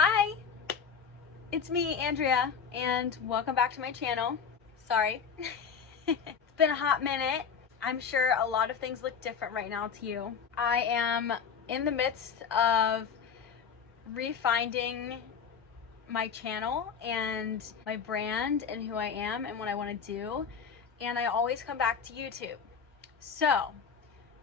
Hi, it's me, Andrea, and welcome back to my channel. Sorry. It's been a hot minute. I'm sure a lot of things look different right now to you. I am in the midst of refinding my channel and my brand and who I am and what I want to do, and I always come back to YouTube. So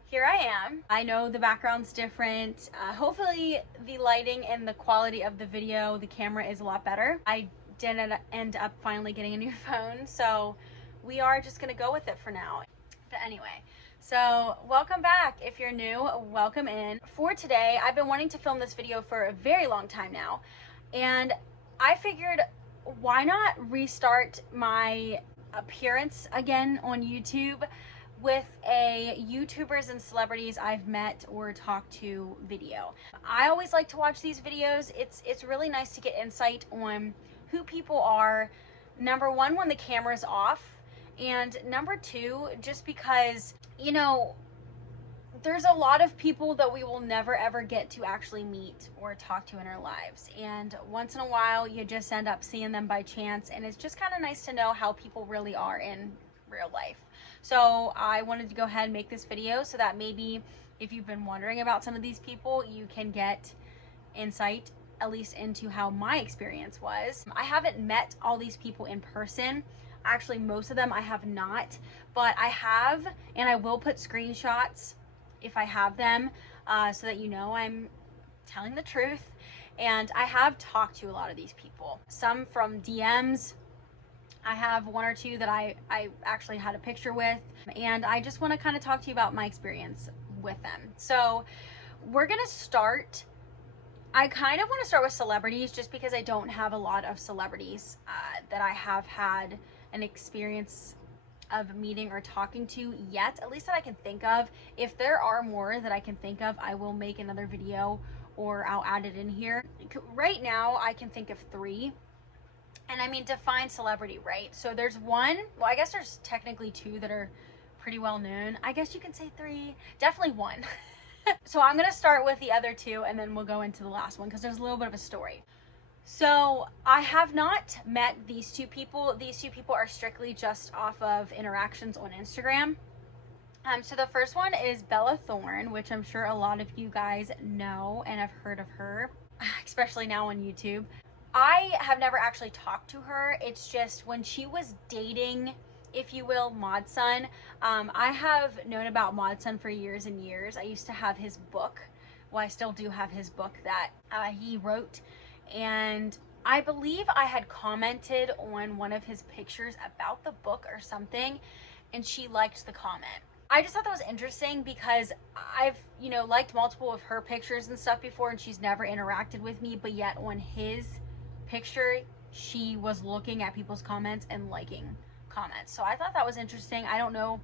here I am. I know the background's different. Hopefully the lighting and the quality of the video, the camera is a lot better. I didn't end up finally getting a new phone, so we are just gonna go with it for now. But anyway, so welcome back. If you're new, welcome in. For today, I've been wanting to film this video for a very long time now, and I figured why not restart my appearance again on YouTube with a YouTubers and celebrities I've met or talked to video. I always like to watch these videos. It's really nice to get insight on who people are. Number one, when the camera's off, and number two, just because, you know, there's a lot of people that we will never ever get to actually meet or talk to in our lives, and once in a while you just end up seeing them by chance, and it's just kind of nice to know how people really are in real life. So I wanted to go ahead and make this video so that maybe if you've been wondering about some of these people, you can get insight at least into how my experience was. I haven't met all these people in person. Actually, most of them I have not, but I have, and I will put screenshots if I have them, so that you know I'm telling the truth. And I have talked to a lot of these people, some from DMs. I have one or two that I actually had a picture with, and I just want to kind of talk to you about my experience with them. So we're gonna start, I kind of want to start with celebrities just because I don't have a lot of celebrities that I have had an experience of meeting or talking to yet, at least that I can think of. If there are more that I can think of, I will make another video or I'll add it in here. Right now I can think of 3. And I mean, define celebrity, right? So there's one, well, I guess there's technically 2 that are pretty well known. I guess you can say 3, definitely 1. So I'm gonna start with the other 2 and then we'll go into the last one because there's a little bit of a story. So I have not met these 2 people. These 2 people are strictly just off of interactions on Instagram. So the first one is Thorne, which I'm sure a lot of you guys know and have heard of her, especially now on YouTube. I have never actually talked to her. It's just when she was dating, if you will, Modson. I have known about Modson for years and years. I used to have his book. Well, I still do have his book that he wrote. And I believe I had commented on one of his pictures about the book or something, and she liked the comment. I just thought that was interesting because I've, you know, liked multiple of her pictures and stuff before, and she's never interacted with me, but yet on his picture she was looking at people's comments and liking comments. So I thought that was interesting. I don't know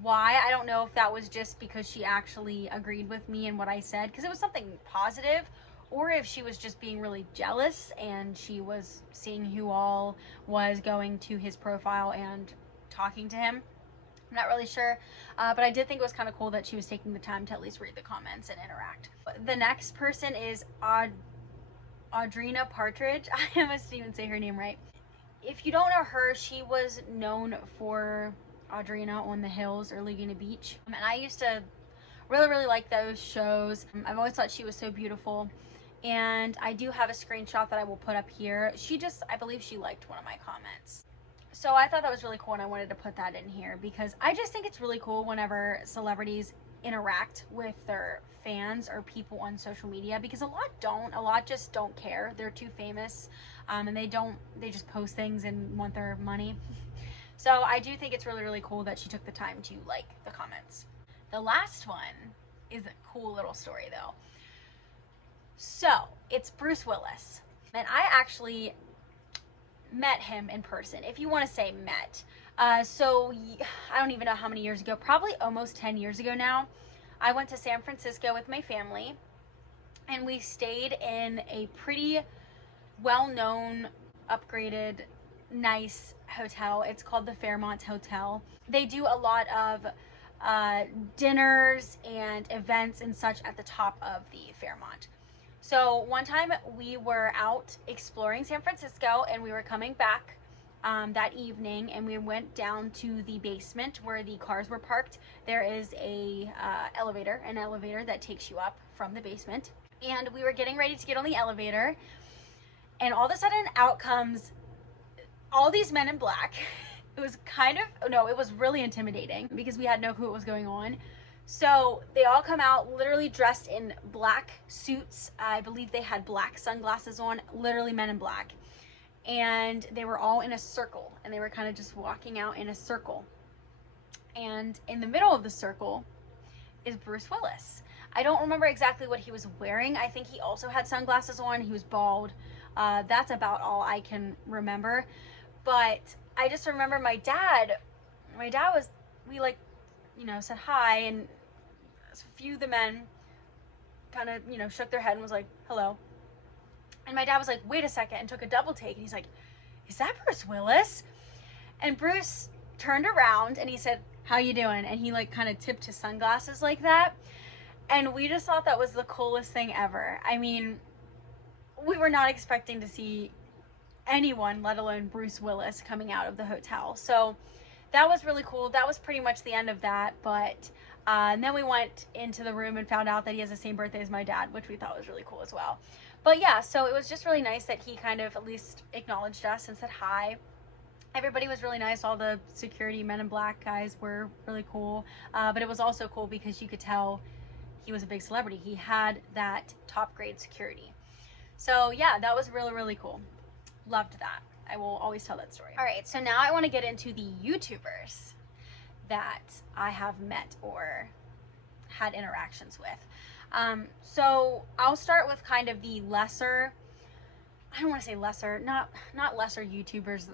why. I don't know if that was just because she actually agreed with me and what I said because it was something positive, or if she was just being really jealous and she was seeing who all was going to his profile and talking to him. I'm not really sure, but I did think it was kind of cool that she was taking the time to at least read the comments and interact. The next person is Audrina Partridge. I almost didn't even say her name right. If you don't know her, she was known for Audrina on the Hills or Laguna Beach. And I used to really like those shows. I've always thought she was so beautiful. And I do have a screenshot that I will put up here. I believe she liked one of my comments. So I thought that was really cool, and I wanted to put that in here because I just think it's really cool whenever celebrities interact with their fans or people on social media, because a lot just don't care. They're too famous, and they just post things and want their money. So I do think it's really cool that she took the time to like the comments. The last one is a cool little story though. So it's Bruce Willis, and I actually met him in person, if you want to say met. So I don't even know how many years ago, probably almost 10 years ago now. I went to San Francisco with my family, and we stayed in a pretty well-known, upgraded, nice hotel. It's called the Fairmont Hotel. They do a lot of dinners and events and such at the top of the Fairmont. So one time we were out exploring San Francisco and we were coming back that evening, and we went down to the basement where the cars were parked. There is an elevator that takes you up from the basement. And we were getting ready to get on the elevator, and all of a sudden out comes all these men in black. It was really intimidating because we had no clue what was going on. So they all come out literally dressed in black suits. I believe they had black sunglasses on, literally men in black. And they were all in a circle, and they were kind of just walking out in a circle. And in the middle of the circle is Bruce Willis. I don't remember exactly what he was wearing. I think he also had sunglasses on. He was bald. That's about all I can remember. But I just remember my dad said hi, and a few of the men kind of, shook their head and was like, hello. And my dad was like, wait a second, and took a double take. And he's like, is that Bruce Willis? And Bruce turned around and he said, how you doing? And he kind of tipped his sunglasses like that. And we just thought that was the coolest thing ever. I mean, we were not expecting to see anyone, let alone Bruce Willis, coming out of the hotel. So that was really cool. That was pretty much the end of that. But and then we went into the room and found out that he has the same birthday as my dad, which we thought was really cool as well. But yeah, so it was just really nice that he kind of at least acknowledged us and said hi. Everybody was really nice. All the security men in black guys were really cool. But it was also cool because you could tell he was a big celebrity. He had that top grade security. So yeah, that was really, really cool. Loved that. I will always tell that story. All right, so now I want to get into the YouTubers that I have met or had interactions with. So I'll start with kind of the lesser, I don't want to say lesser, not lesser YouTubers.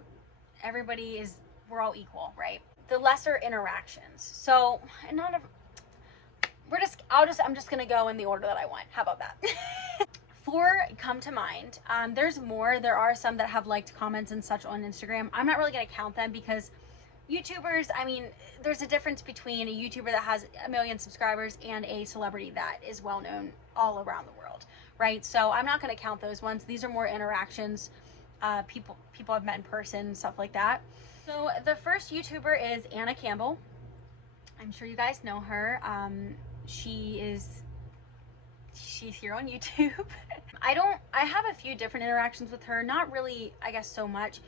We're all equal, right? The lesser interactions. So, and I'm just going to go in the order that I want. How about that? Four come to mind. There's more. There are some that have liked comments and such on Instagram. I'm not really going to count them because YouTubers, I mean, there's a difference between a YouTuber that has 1 million subscribers and a celebrity that is well known all around the world, right? So I'm not going to count those ones. These are more interactions, people I've met in person, stuff like that. So the first YouTuber is Campbell. I'm sure you guys know her. She's here on YouTube. I have a few different interactions with her, not really, I guess, so much.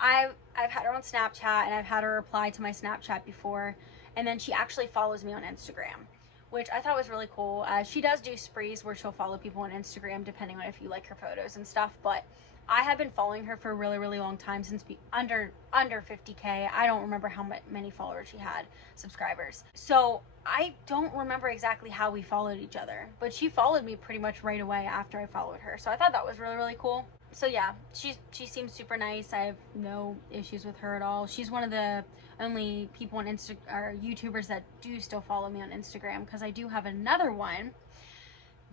I've had her on Snapchat, and I've had her reply to my Snapchat before, and then she actually follows me on Instagram, which I thought was really cool. She does do sprees where she'll follow people on Instagram depending on if you like her photos and stuff, but I have been following her for a really, really long time, since under 50K. I don't remember how many followers she had, subscribers. So I don't remember exactly how we followed each other, but she followed me pretty much right away after I followed her. So I thought that was really, really cool. So yeah, she seems super nice. I have no issues with her at all. She's one of the only people on YouTubers that do still follow me on Instagram, because I do have another one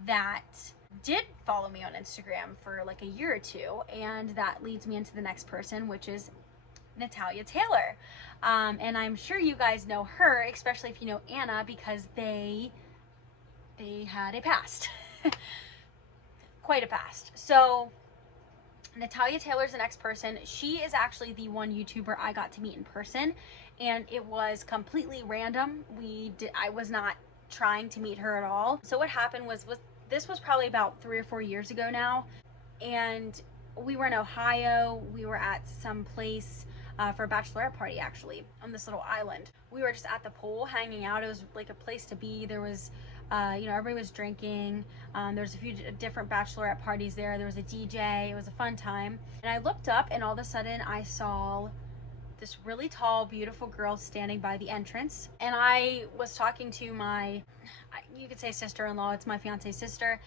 that did follow me on Instagram for like a year or two, and that leads me into the next person, which is Natalia Taylor. And I'm sure you guys know her, especially if you know Anna, because they had a past. Quite a past. So Natalia Taylor's the next person. She is actually the one YouTuber I got to meet in person, and it was completely random. I was not trying to meet her at all. So what happened was this was probably about 3 or 4 years ago now, and we were in Ohio. We were at some place for a bachelorette party, actually, on this little island. We were just at the pool hanging out. It was like a place to be. There was everybody was drinking. There was a few different bachelorette parties there. There was a DJ. It was a fun time. And I looked up, and all of a sudden I saw this really tall, beautiful girl standing by the entrance. And I was talking to my, you could say sister-in-law, it's my fiance's sister.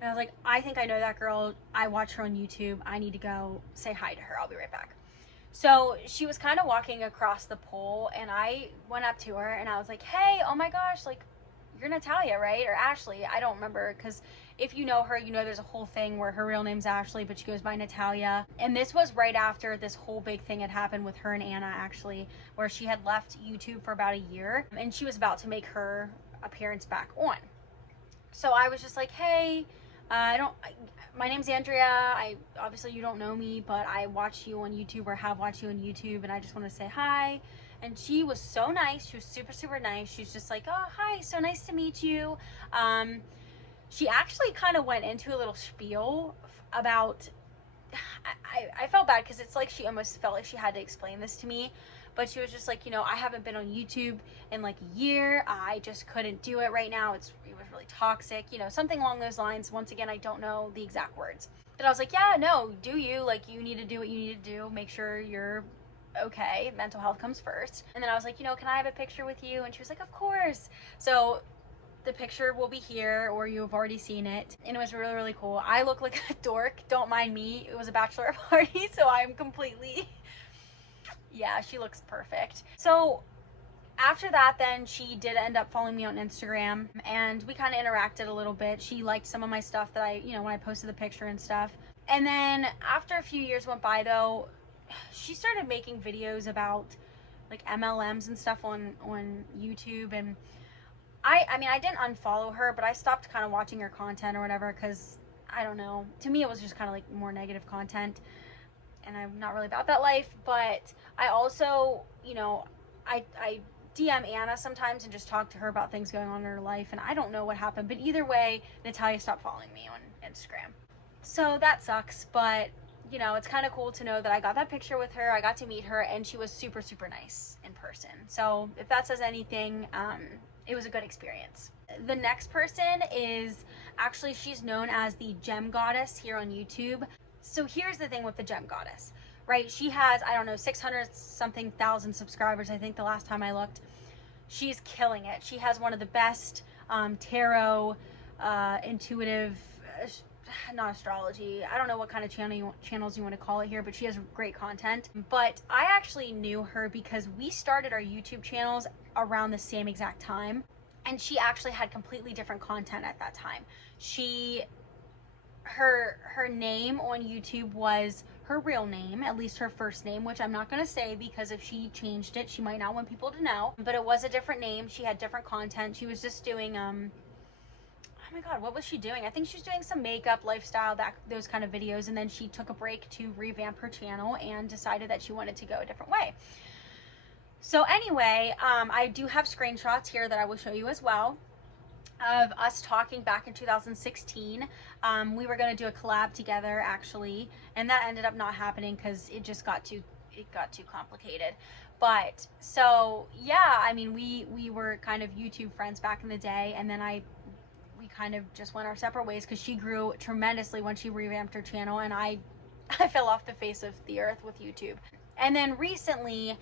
And I was like, I think I know that girl. I watch her on YouTube. I need to go say hi to her. I'll be right back. So she was kind of walking across the pool, and I went up to her and I was like, hey, oh my gosh, like, you're Natalia, right? Or Ashley. I don't remember, because if you know her, you know there's a whole thing where her real name's Ashley, but she goes by Natalia. And this was right after this whole big thing had happened with her and Anna, actually, where she had left YouTube for about a year, and she was about to make her appearance back on. So I was just like, hey, My name's Andrea. Obviously you don't know me, but I watch you on YouTube or have watched you on YouTube, and I just want to say hi. And she was so nice. She was super, super nice. She's just like, oh, hi, so nice to meet you. She actually kind of went into a little spiel about, I felt bad because it's like she almost felt like she had to explain this to me. But she was just like, you know, I haven't been on YouTube in like a year. I just couldn't do it right now. It was really toxic, you know, something along those lines. Once again, I don't know the exact words. But I was like, yeah, no, do you. Like, you need to do what you need to do. Make sure you're okay. Mental health comes first. And then I was like, you know, can I have a picture with you? And she was like, of course. So the picture will be here, or you have already seen it. And it was really, really cool. I look like a dork. Don't mind me. It was a bachelor party, so I'm completely... Yeah, she looks perfect. So after that, then she did end up following me on Instagram, and we kind of interacted a little bit. She liked some of my stuff that I, you know, when I posted the picture and stuff. And then after a few years went by though, she started making videos about like MLMs and stuff on YouTube. And I mean, I didn't unfollow her, but I stopped kind of watching her content or whatever, because I don't know, to me it was just kind of like more negative content. And I'm not really about that life. But I also, you know, I DM Anna sometimes and just talk to her about things going on in her life, and I don't know what happened, but either way, Natalia stopped following me on Instagram. So that sucks, but you know, it's kind of cool to know that I got that picture with her, I got to meet her, and she was super, super nice in person. So if that says anything, it was a good experience. The next person is actually, she's known as the Gem Goddess here on YouTube. So here's the thing with the Gem Goddess, right? She has, I don't know, 600 something thousand subscribers, I think the last time I looked. She's killing it. She has one of the best tarot, intuitive, not astrology, I don't know what kind of channels you want to call it here, but she has great content. But I actually knew her because we started our YouTube channels around the same exact time, and she actually had completely different content at that time. Her name on YouTube was her real name, at least her first name, which I'm not going to say because if she changed it, she might not want people to know. But it was a different name. She had different content. She was just doing, oh my God, what was she doing? I think she was doing some makeup, lifestyle, those kind of videos. And then she took a break to revamp her channel and decided that she wanted to go a different way. So anyway, I do have screenshots here that I will show you as well of us talking back in 2016. We were going to do a collab together actually, and that ended up not happening because it got too complicated. But so yeah, I mean, we were kind of YouTube friends back in the day, and then we kind of just went our separate ways because she grew tremendously when she revamped her channel, and I fell off the face of the earth with YouTube. And then recently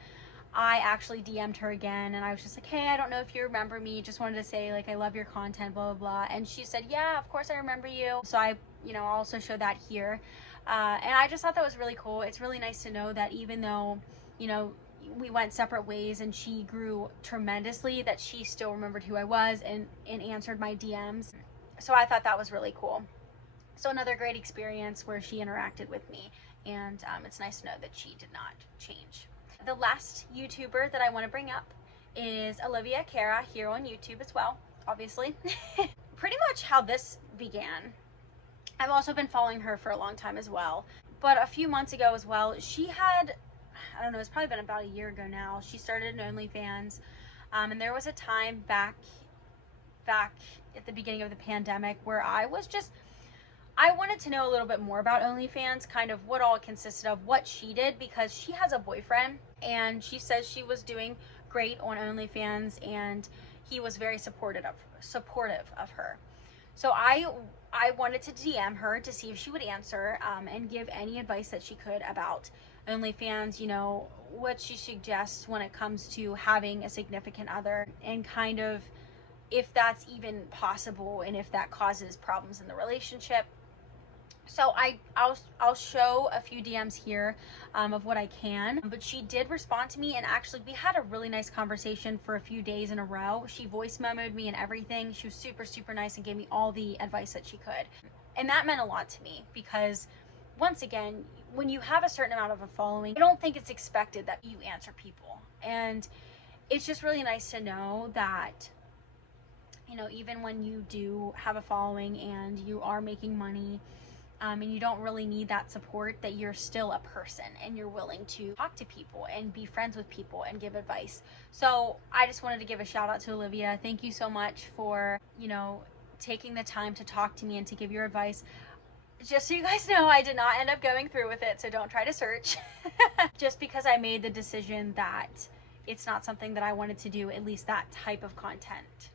I actually DM'd her again, and I was just like, hey, I don't know if you remember me, just wanted to say, like, I love your content, blah, blah, blah. And she said, yeah, of course I remember you. So I, you know, also showed that here. And I just thought that was really cool. It's really nice to know that even though, you know, we went separate ways and she grew tremendously, that she still remembered who I was and answered my DMs. So I thought that was really cool. So another great experience where she interacted with me, and it's nice to know that she did not change. The last YouTuber that I want to bring up is Olivia Cara here on YouTube as well, obviously. Pretty much how this began. I've also been following her for a long time as well. But a few months ago as well, she had, I don't know, it's probably been about a year ago now, she started an OnlyFans. And there was a time back at the beginning of the pandemic where I wanted to know a little bit more about OnlyFans, kind of what all it consisted of, what she did, because she has a boyfriend and she says she was doing great on OnlyFans and he was very supportive of her. So I wanted to DM her to see if she would answer and give any advice that she could about OnlyFans, you know, what she suggests when it comes to having a significant other, and kind of if that's even possible and if that causes problems in the relationship. So I'll show a few DMs here of what I can, but she did respond to me, and actually we had a really nice conversation for a few days in a row. She voice memoed me and everything. She was super, super nice and gave me all the advice that she could. And that meant a lot to me because, once again, when you have a certain amount of a following, I don't think it's expected that you answer people. And it's just really nice to know that you know, even when you do have a following and you are making money, and you don't really need that support, that you're still a person and you're willing to talk to people and be friends with people and give advice. So I just wanted to give a shout out to Olivia. Thank you so much for, you know, taking the time to talk to me and to give your advice. Just so you guys know, I did not end up going through with it, so don't try to search. Just because I made the decision that it's not something that I wanted to do, at least that type of content.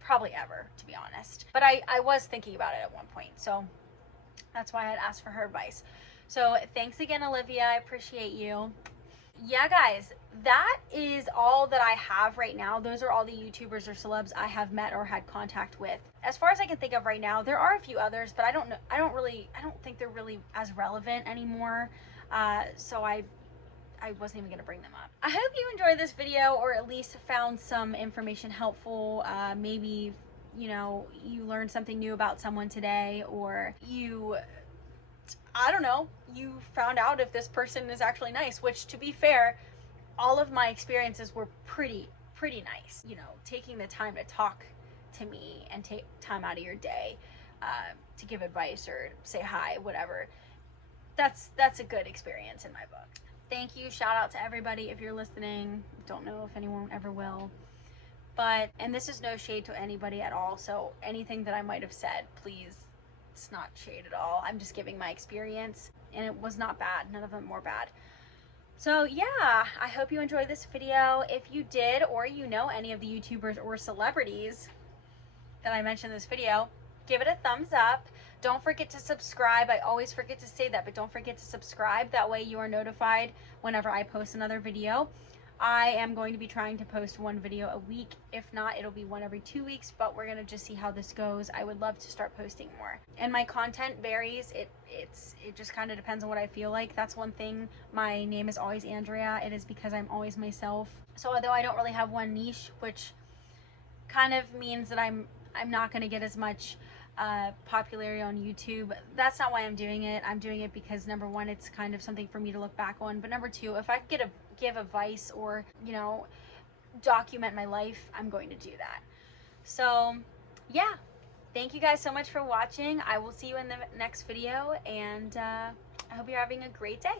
Probably ever, to be honest. But I was thinking about it at one point, so that's why I had asked for her advice. So thanks again, Olivia. I appreciate you. Yeah, guys, that is all that I have right now. Those are all the YouTubers or celebs I have met or had contact with. As far as I can think of right now, there are a few others, but I don't think they're really as relevant anymore. So I wasn't even gonna bring them up. I hope you enjoyed this video, or at least found some information helpful. Maybe, you know, you learned something new about someone today, or you, I don't know, you found out if this person is actually nice, which, to be fair, all of my experiences were pretty nice. You know, taking the time to talk to me and take time out of your day to give advice or say hi, whatever. That's a good experience in my book. Thank you. Shout out to everybody if you're listening. Don't know if anyone ever will. But, and this is no shade to anybody at all, so anything that I might have said, please, it's not shade at all. I'm just giving my experience, and it was not bad. None of them were bad. So yeah, I hope you enjoyed this video. If you did, or you know any of the YouTubers or celebrities that I mentioned in this video, give it a thumbs up. Don't forget to subscribe. I always forget to say that, but don't forget to subscribe. That way you are notified whenever I post another video. I am going to be trying to post one video a week. If not, it'll be one every 2 weeks, but we're gonna just see how this goes. I would love to start posting more. And my content varies. It just kind of depends on what I feel like. That's one thing. My name is always Andrea. It is because I'm always myself. So although I don't really have one niche, which kind of means that I'm not gonna get as much popularity on YouTube, that's not why I'm doing it. I'm doing it because, number one, it's kind of something for me to look back on, but number two, if I could give advice or, you know, document my life, I'm going to do that. So yeah, thank you guys so much for watching. I will see you in the next video, and I hope you're having a great day.